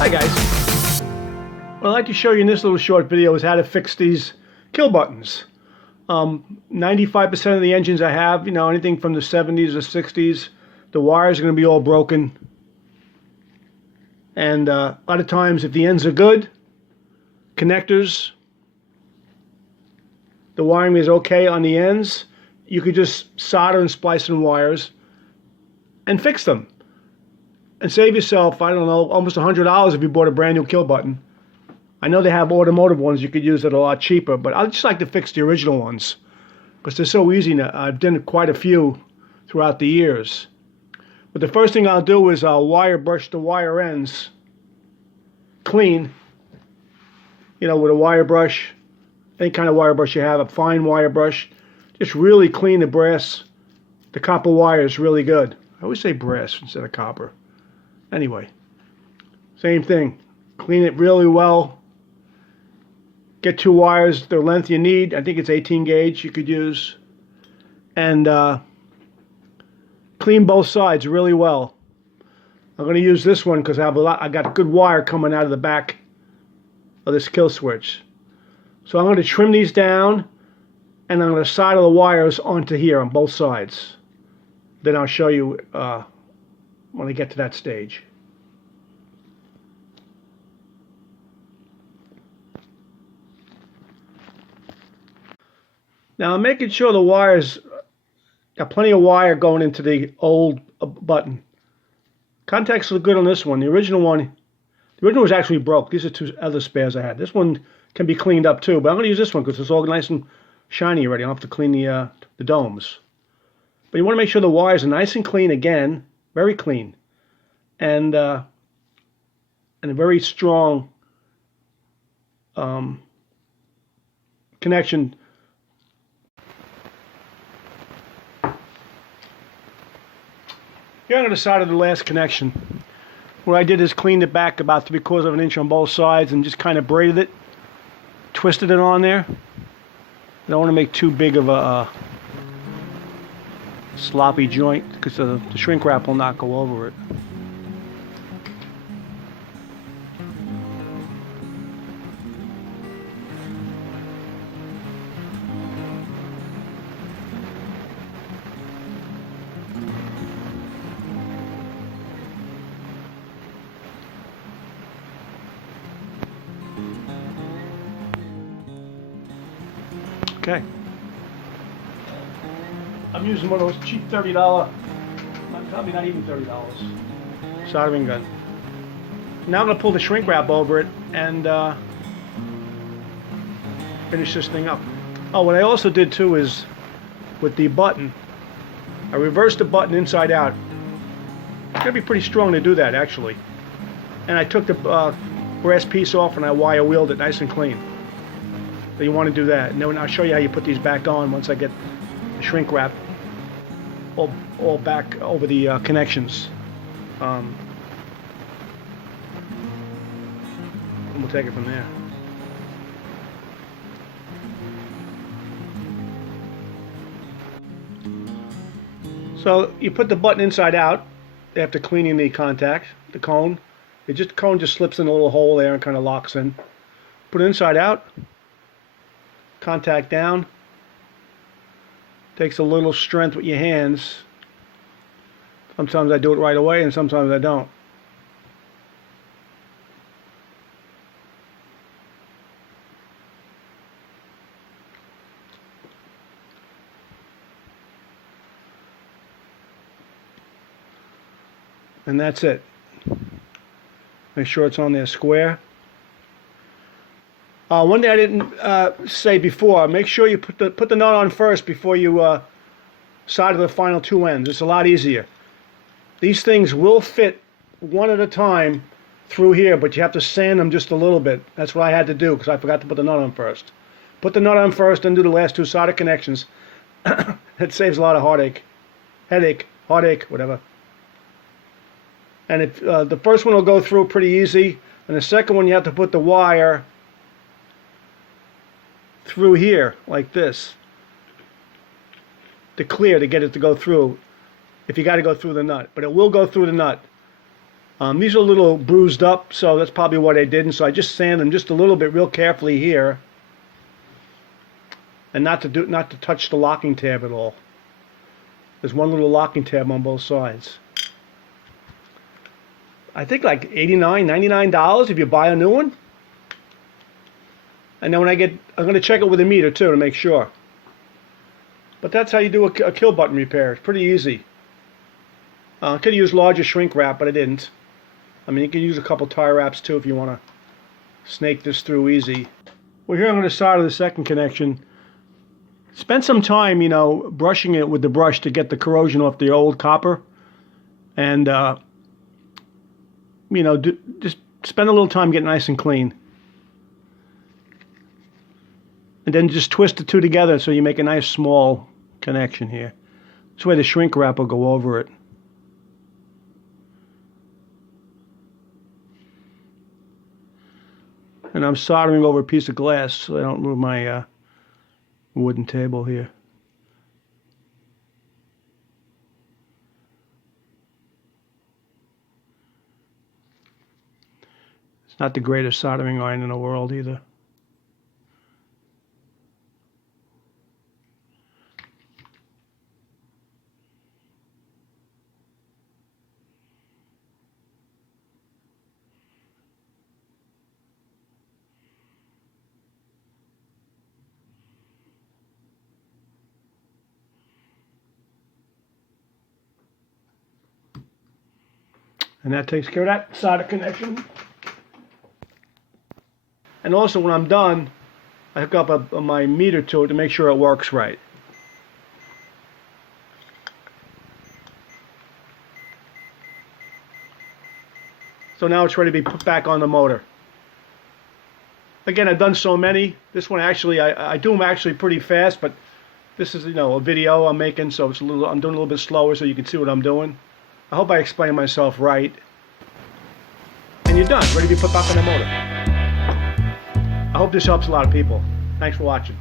Hi guys. What I'd like to show you in this little short video is how to fix these kill buttons. 95% of the engines I have, you know, anything from the 70s or 60s, the wires are going to be all broken. And a lot of times if the ends are good, connectors, the wiring is okay on the ends, you could just solder and splice in wires and fix them. And save yourself, I don't know, almost $100 if you bought a brand new kill button. I know they have automotive ones you could use that are a lot cheaper, but I just like to fix the original ones because they're so easy now. I've done quite a few throughout the years. But the first thing I'll do is I'll wire brush the wire ends clean, you know, with a wire brush, any kind of wire brush you have, a fine wire brush. Just really clean the brass, the copper wire is really good. I always say brass instead of copper. Anyway, same thing. Clean it really well. Get two wires the length you need. I think it's 18 gauge you could use. And clean both sides really well. I'm going to use this one because I got good wire coming out of the back of this kill switch. So I'm going to trim these down and I'm going to solder the wires onto here on both sides. Then I'll show you when I get to that stage. Now I'm making sure the wires got plenty of wire going into the old button. Contacts look good on this one. The original was actually broke. These are two other spares I had. This one can be cleaned up too, but I'm going to use this one because it's all nice and shiny already. I don't have to clean the domes. But you want to make sure the wires are nice and clean again, very clean, and a very strong connection. Here I'm going to solder the last connection. What I did is cleaned it back about 3/4 of an inch on both sides and just kind of braided it, twisted it on there. I don't want to make too big of a sloppy joint because the shrink wrap will not go over it. Okay. I'm using one of those cheap $30, probably not even $30, soldering gun. Now I'm going to pull the shrink wrap over it and finish this thing up. Oh, what I also did too is with the button, I reversed the button inside out. It's going to be pretty strong to do that actually. And I took the brass piece off and I wire wheeled it nice and clean. So you want to do that. And then I'll show you how you put these back on once I get the shrink wrap all back over the connections. And we'll take it from there. So you put the button inside out after cleaning the contact, the cone. The cone just slips in a little hole there and kind of locks in. Put it inside out. Contact down. Takes a little strength with your hands. Sometimes I do it right away and sometimes I don't. And that's it. Make sure it's on there square. One thing I didn't say before, make sure you put the nut on first before you solder the final two ends. It's a lot easier. These things will fit one at a time through here, but you have to sand them just a little bit. That's what I had to do because I forgot to put the nut on first. Put the nut on first, then do the last two solder connections. It saves a lot of heartache, whatever. And if the first one will go through pretty easy, and the second one you have to put the wire through here like this to get it to go through if you got to go through the nut, but it will go through the nut. These are a little bruised up, so that's probably what I did. And so I just sand them just a little bit real carefully here. And not to touch the locking tab at all. There's one little locking tab on both sides. I think like $89, $99 if you buy a new one. And then when I'm going to check it with a meter too to make sure. But that's how you do a kill button repair. It's pretty easy. I could have used larger shrink wrap, but I didn't. I mean, you could use a couple tie wraps too if you want to snake this through easy. Well, here I'm going to solder the second connection. Spend some time, you know, brushing it with the brush to get the corrosion off the old copper. And, you know, just spend a little time getting nice and clean. And then just twist the two together so you make a nice small connection here. This way the shrink wrap will go over it. And I'm soldering over a piece of glass so I don't move my wooden table here. It's not the greatest soldering iron in the world either. And that takes care of that solder connection. And also when I'm done, I hook up my meter to it to make sure it works right. So now it's ready to be put back on the motor. Again, I've done so many. This one actually, I do them actually pretty fast, but this is, you know, a video I'm making, so it's I'm doing a little bit slower so you can see what I'm doing. I hope I explained myself right. And you're done, ready to be put back on the motor. I hope this helps a lot of people. Thanks for watching.